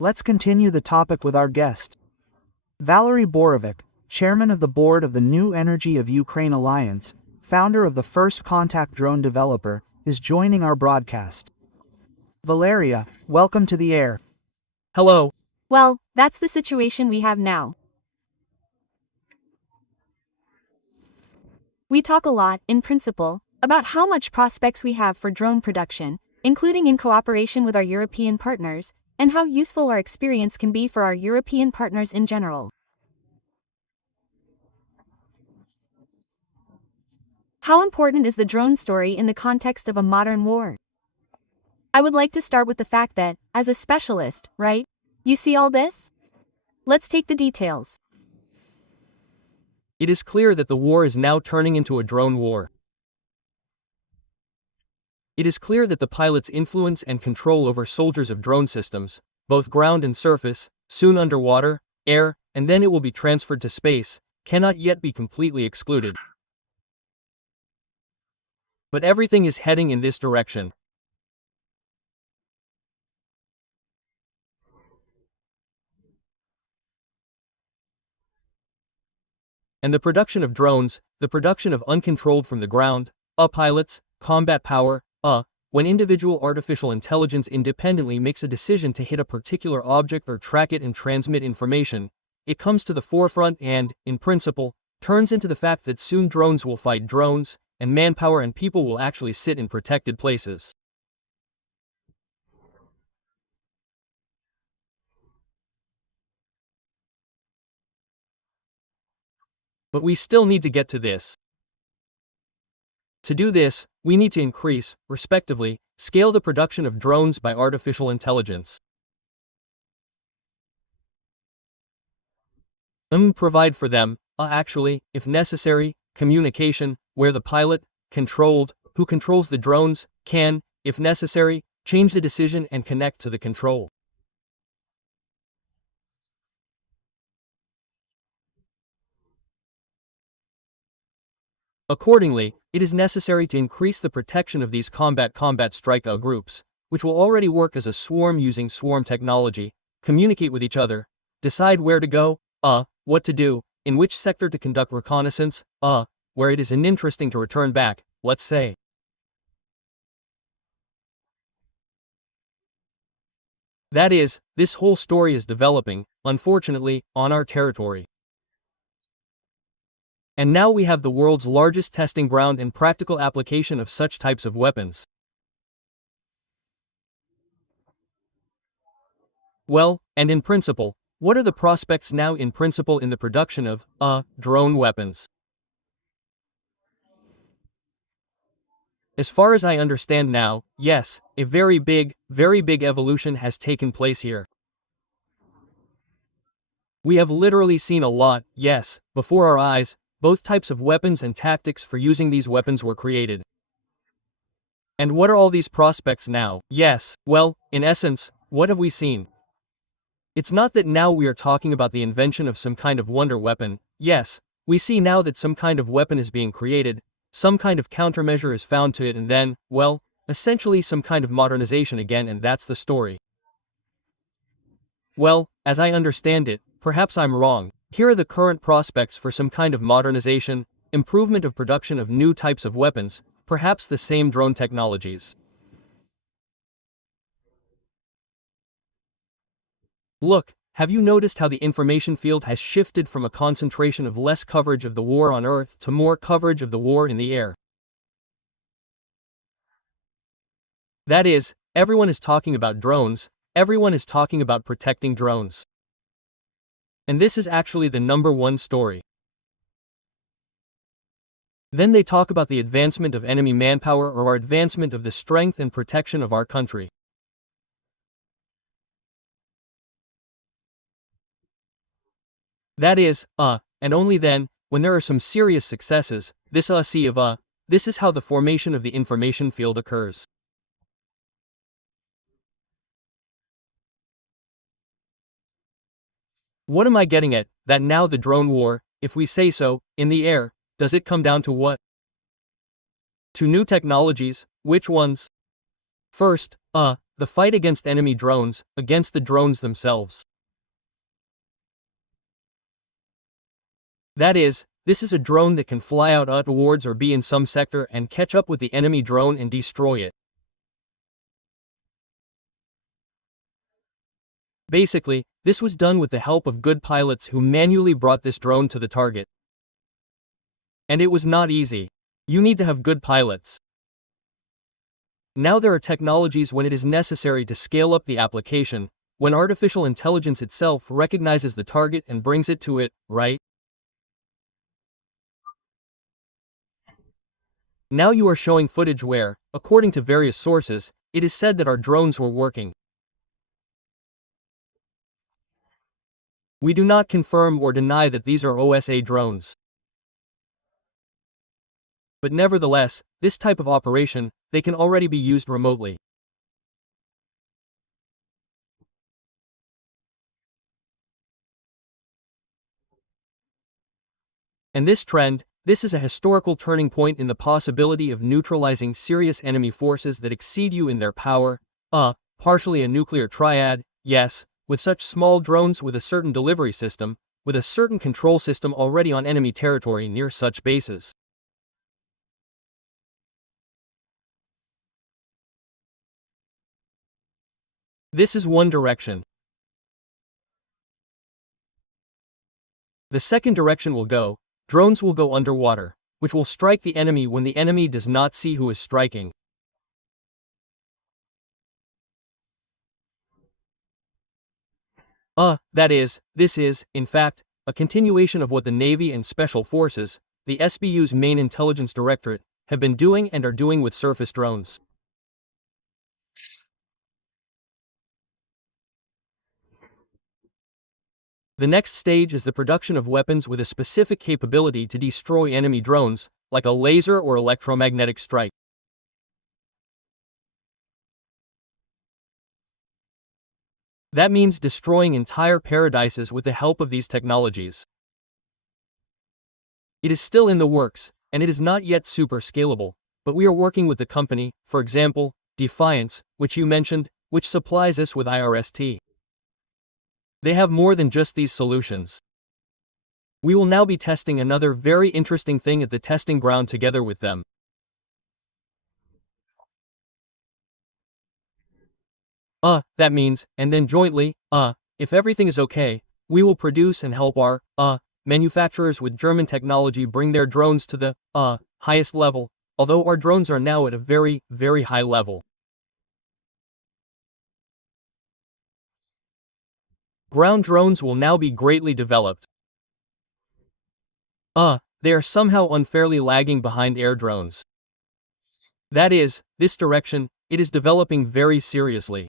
Let's continue the topic with our guest. Valerii Borovyk, chairman of the board of the New Energy of Ukraine Alliance, founder of the First Contact drone developer, is joining our broadcast. Valeria, welcome to the air. Hello. Well, that's the situation we have now. We talk a lot, in principle, about how much prospects we have for drone production, including in cooperation with our European partners, and how useful our experience can be for our European partners in general. How important is the drone story in the context of a modern war? I would like to start with the fact that, as a specialist, right? You see all this? Let's take the details. It is clear that the war is now turning into a drone war. It is clear that the pilot's influence and control over soldiers of drone systems, both ground and surface, soon underwater, air, and then it will be transferred to space, cannot yet be completely excluded. But everything is heading in this direction. And the production of drones, the production of uncontrolled from the ground, pilots, combat power, when individual artificial intelligence independently makes a decision to hit a particular object or track it and transmit information, it comes to the forefront and, in principle, turns into the fact that soon drones will fight drones, and manpower and people will actually sit in protected places. But we still need to get to this. To do this, we need to increase, respectively, scale the production of drones by artificial intelligence. Provide for them, actually, if necessary, communication, where the pilot, who controls the drones, can, if necessary, change the decision and connect to the control. Accordingly, it is necessary to increase the protection of these combat strike groups, which will already work as a swarm using swarm technology, communicate with each other, decide where to go, what to do, in which sector to conduct reconnaissance, where it is uninteresting to return back, let's say. That is, this whole story is developing, unfortunately, on our territory. And now we have the world's largest testing ground and practical application of such types of weapons. Well, and in principle, what are the prospects now in principle in the production of, drone weapons? As far as I understand now, yes, a very big evolution has taken place here. We have literally seen a lot, yes, before our eyes. Both types of weapons and tactics for using these weapons were created. And what are all these prospects now? Yes, well, in essence, what have we seen? It's not that now we are talking about the invention of some kind of wonder weapon. Yes, we see now that some kind of weapon is being created, some kind of countermeasure is found to it, and then, well, essentially some kind of modernization again, and that's the story. Well, as I understand it, perhaps I'm wrong. Here are the current prospects for some kind of modernization, improvement of production of new types of weapons, perhaps the same drone technologies. Look, have you noticed how the information field has shifted from a concentration of less coverage of the war on Earth to more coverage of the war in the air? That is, everyone is talking about drones, everyone is talking about protecting drones. And this is actually the #1 story. Then they talk about the advancement of enemy manpower or advancement of the strength and protection of our country. That is, and only then, when there are some serious successes, this is how the formation of the information field occurs. What am I getting at? That now the drone war, if we say so, in the air, does it come down to what? To new technologies, which ones? First, The fight against enemy drones, against the drones themselves. That is, this is a drone that can fly out towards or be in some sector and catch up with the enemy drone and destroy it. Basically, this was done with the help of good pilots who manually brought this drone to the target. And it was not easy. You need to have good pilots. Now there are technologies when it is necessary to scale up the application, when artificial intelligence itself recognizes the target and brings it to it, right? Now you are showing footage where, according to various sources, it is said that our drones were working. We do not confirm or deny that these are OSA drones. But nevertheless, this type of operation, they can already be used remotely. And this trend, this is a historical turning point in the possibility of neutralizing serious enemy forces that exceed you in their power, partially a nuclear triad, yes, with such small drones with a certain delivery system, with a certain control system already on enemy territory near such bases. This is one direction. The second direction will go, drones will go underwater, which will strike the enemy when the enemy does not see who is striking. That is, this is, in fact, a continuation of what the Navy and Special Forces, the SBU's main intelligence directorate, have been doing and are doing with surface drones. The next stage is the production of weapons with a specific capability to destroy enemy drones, like a laser or electromagnetic strike. That means destroying entire paradises with the help of these technologies. It is still in the works, and it is not yet super scalable, but we are working with the company, for example, Defiance, which you mentioned, which supplies us with IRST. They have more than just these solutions. We will now be testing another very interesting thing at the testing ground together with them. That means, and then jointly, if everything is okay, we will produce and help our, manufacturers with German technology bring their drones to the, highest level, although our drones are now at a very, very high level. Ground drones will now be greatly developed. They are somehow unfairly lagging behind air drones. That is, this direction, it is developing very seriously.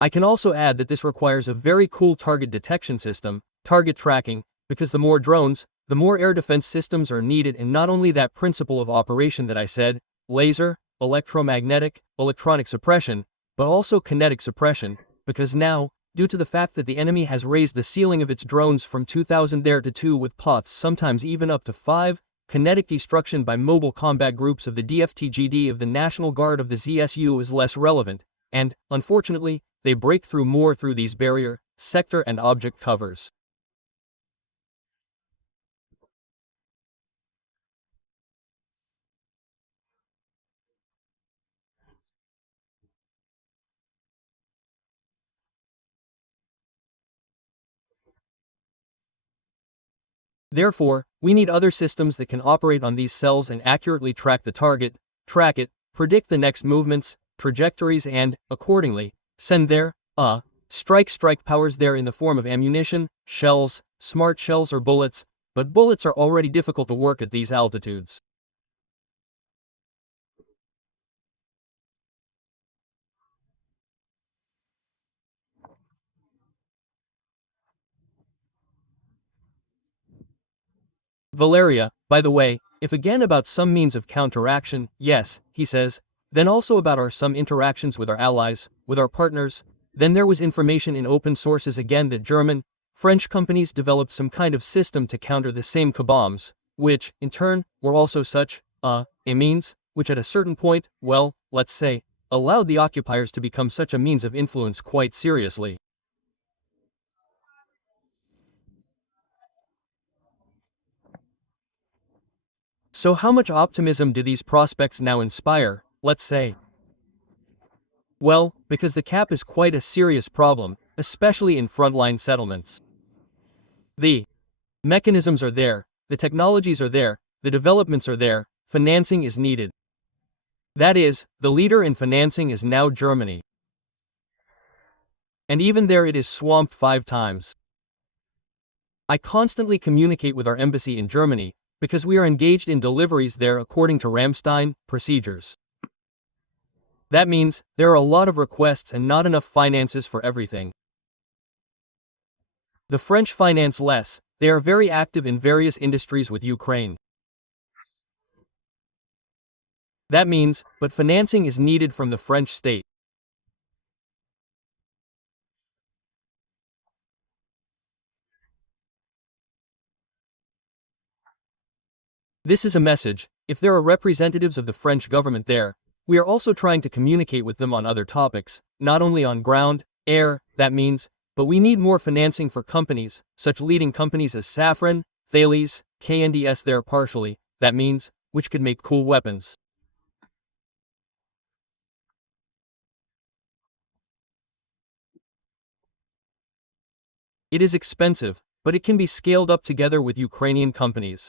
I can also add that this requires a very cool target detection system, target tracking, because the more drones, the more air defense systems are needed, and not only that principle of operation that I said, laser, electromagnetic, electronic suppression, but also kinetic suppression, because now, due to the fact that the enemy has raised the ceiling of its drones from 2,000 there to 2 with poths sometimes even up to 5, kinetic destruction by mobile combat groups of the DFTGD of the National Guard of the ZSU is less relevant, and, unfortunately, they break through more through these barrier, sector and object covers. Therefore, we need other systems that can operate on these cells and accurately track the target, track it, predict the next movements, trajectories and, accordingly, send their, strike powers there in the form of ammunition, shells, smart shells or bullets, but bullets are already difficult to work at these altitudes. Valeria, by the way, if again about some means of counteraction, yes, he says, then also about our some interactions with our allies, with our partners, then there was information in open sources again that German, French companies developed some kind of system to counter the same bombs, which, in turn, were also such a means, which at a certain point, well, let's say, allowed the occupiers to become such a means of influence quite seriously. So how much optimism do these prospects now inspire, let's say? Well, because the cap is quite a serious problem, especially in frontline settlements. The mechanisms are there, the technologies are there, the developments are there, financing is needed. That is, the leader in financing is now Germany. And even there it is swamped 5 times. I constantly communicate with our embassy in Germany, because we are engaged in deliveries there according to Ramstein procedures. That means, there are a lot of requests and not enough finances for everything. The French finance less, they are very active in various industries with Ukraine. That means, but financing is needed from the French state. This is a message. If there are representatives of the French government there, we are also trying to communicate with them on other topics, not only on ground, air, that means, but we need more financing for companies, such leading companies as Safran, Thales, KNDS there partially, that means, which could make cool weapons. It is expensive, but it can be scaled up together with Ukrainian companies.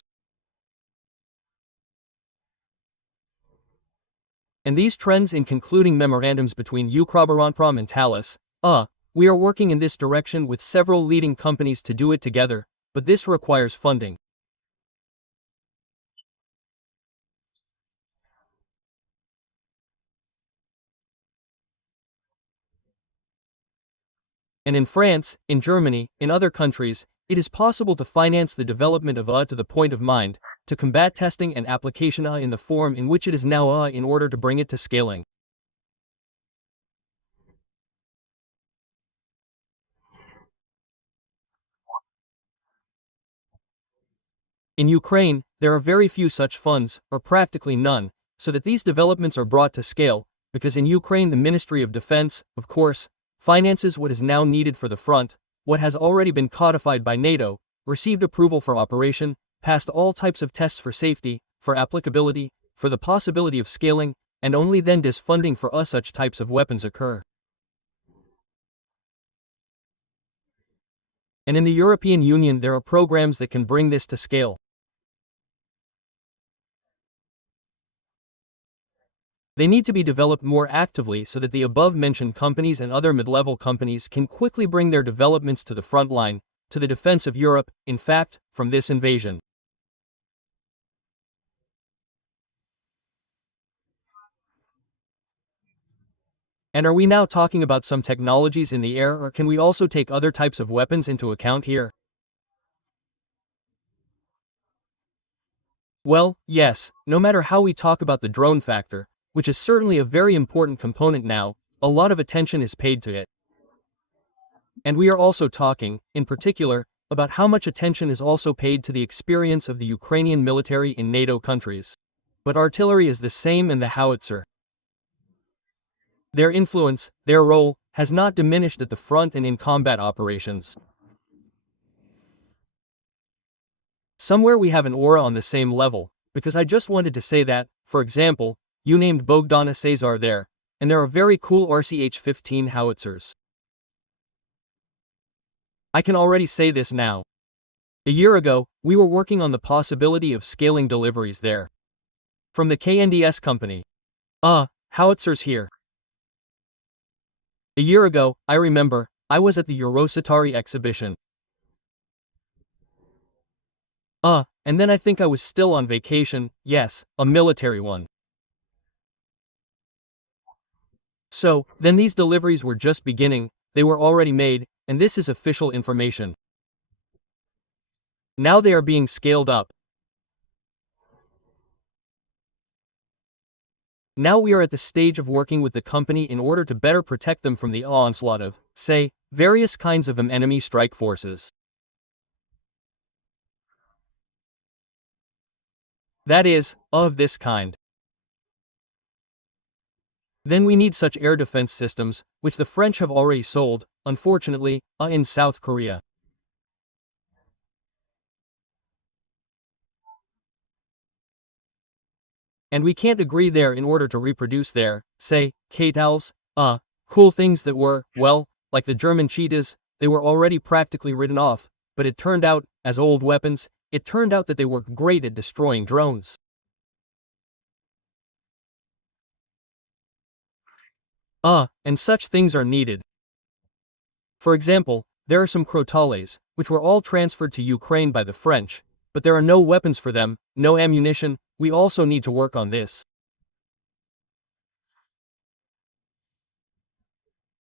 And these trends in concluding memorandums between Ukroboronprom and Thales, we are working in this direction with several leading companies to do it together, but this requires funding. And in France, in Germany, in other countries, it is possible to finance the development of to the point of mind, to combat testing and application in the form in which it is now in order to bring it to scaling. In Ukraine, there are very few such funds, or practically none, so that these developments are brought to scale, because in Ukraine the Ministry of Defense, of course, finances what is now needed for the front, what has already been codified by NATO, received approval for operation, passed all types of tests for safety, for applicability, for the possibility of scaling, and only then does funding for such types of weapons occur. And in the European Union there are programs that can bring this to scale. They need to be developed more actively so that the above-mentioned companies and other mid-level companies can quickly bring their developments to the front line, to the defense of Europe, in fact, from this invasion. And are we now talking about some technologies in the air, or can we also take other types of weapons into account here? Well, yes, no matter how we talk about the drone factor, which is certainly a very important component now, a lot of attention is paid to it. And we are also talking, in particular, about how much attention is also paid to the experience of the Ukrainian military in NATO countries. But artillery is the same and the howitzer. Their influence, their role, has not diminished at the front and in combat operations. Somewhere we have an aura on the same level, because I just wanted to say that, for example, you named Bogdana Cesar there, and there are very cool RCH-15 howitzers. I can already say this now. A year ago, we were working on the possibility of scaling deliveries there. From the KNDS company. Howitzers here. A year ago, I remember, I was at the Eurosatari exhibition. And then I think I was still on vacation, yes, a military one. So, then these deliveries were just beginning, they were already made, and this is official information. Now they are being scaled up. Now we are at the stage of working with the company in order to better protect them from the onslaught of, say, various kinds of enemy strike forces. That is, of this kind. Then we need such air defense systems, which the French have already sold, unfortunately, in South Korea. And we can't agree there in order to reproduce their, say, K-towels, cool things that were, well, like the German cheetahs, they were already practically written off, but it turned out, as old weapons, it turned out that they were great at destroying drones. And such things are needed. For example, there are some Crotales, which were all transferred to Ukraine by the French, but there are no weapons for them, no ammunition. We also need to work on this.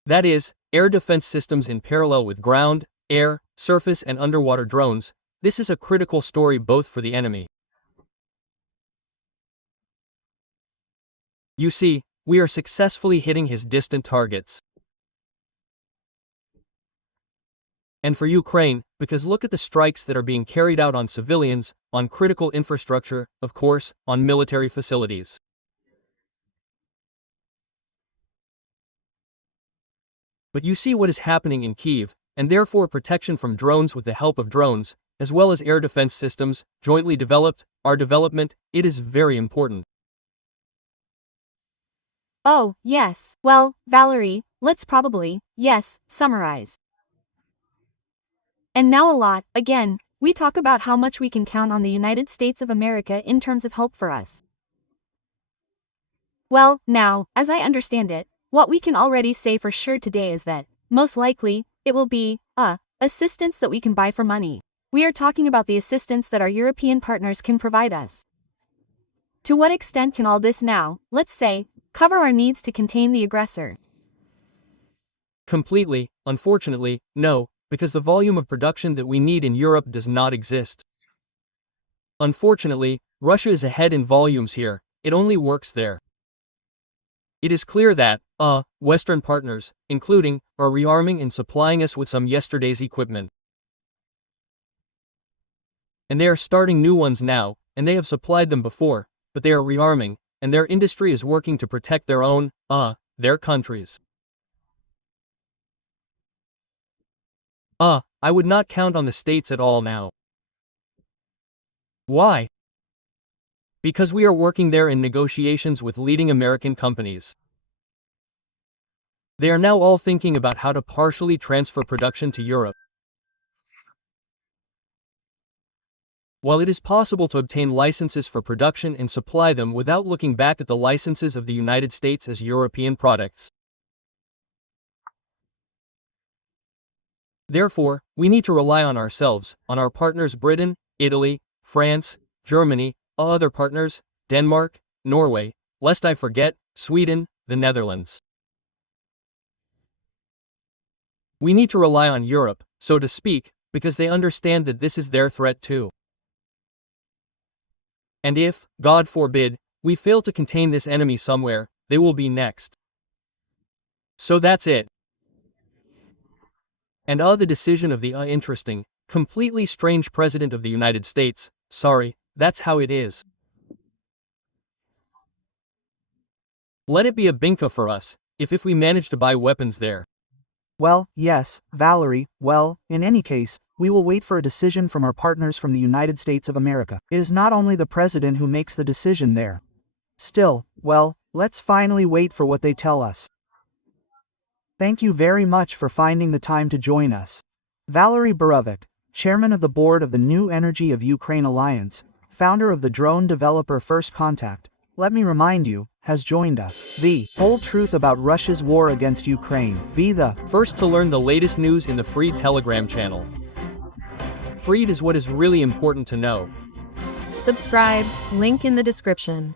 That is, air defense systems in parallel with ground, air, surface and underwater drones. This is a critical story both for the enemy. You see, we are successfully hitting his distant targets. And for Ukraine, because look at the strikes that are being carried out on civilians, on critical infrastructure, of course, on military facilities. But you see what is happening in Kyiv, and therefore protection from drones with the help of drones, as well as air defense systems, jointly developed, our development, it is very important. Oh, yes. Well, Valerie, let's probably, yes, summarize. And now again, we talk about how much we can count on the United States of America in terms of help for us. Well, now, as I understand it, what we can already say for sure today is that, most likely, it will be, assistance that we can buy for money. We are talking about the assistance that our European partners can provide us. To what extent can all this now, let's say, cover our needs to contain the aggressor? Completely, unfortunately, no, because the volume of production that we need in Europe does not exist. Unfortunately, Russia is ahead in volumes here, it only works there. It is clear that, Western partners, including, are rearming and supplying us with some yesterday's equipment. And they are starting new ones now, and they have supplied them before, but they are rearming, and their industry is working to protect their own, their countries. I would not count on the states at all now. Why? Because we are working there in negotiations with leading American companies. They are now all thinking about how to partially transfer production to Europe. While it is possible to obtain licenses for production and supply them without looking back at the licenses of the United States as European products. Therefore, we need to rely on ourselves, on our partners Britain, Italy, France, Germany, other partners, Denmark, Norway, lest I forget, Sweden, the Netherlands. We need to rely on Europe, so to speak, because they understand that this is their threat too. And if, God forbid, we fail to contain this enemy somewhere, they will be next. So that's it. And the decision of the interesting, completely strange President of the United States, sorry, that's how it is. Let it be a binka for us, if we manage to buy weapons there. Well, yes, Valerie, well, in any case, we will wait for a decision from our partners from the United States of America. It is not only the president who makes the decision there. Still, well, let's finally wait for what they tell us. Thank you very much for finding the time to join us. Valerii Borovyk, chairman of the board of the New Energy of Ukraine Alliance, founder of the drone developer First Contact, let me remind you, has joined us. The whole truth about Russia's war against Ukraine. Be the first to learn the latest news in the free Telegram channel. Freed is what is really important to know. Subscribe, link in the description.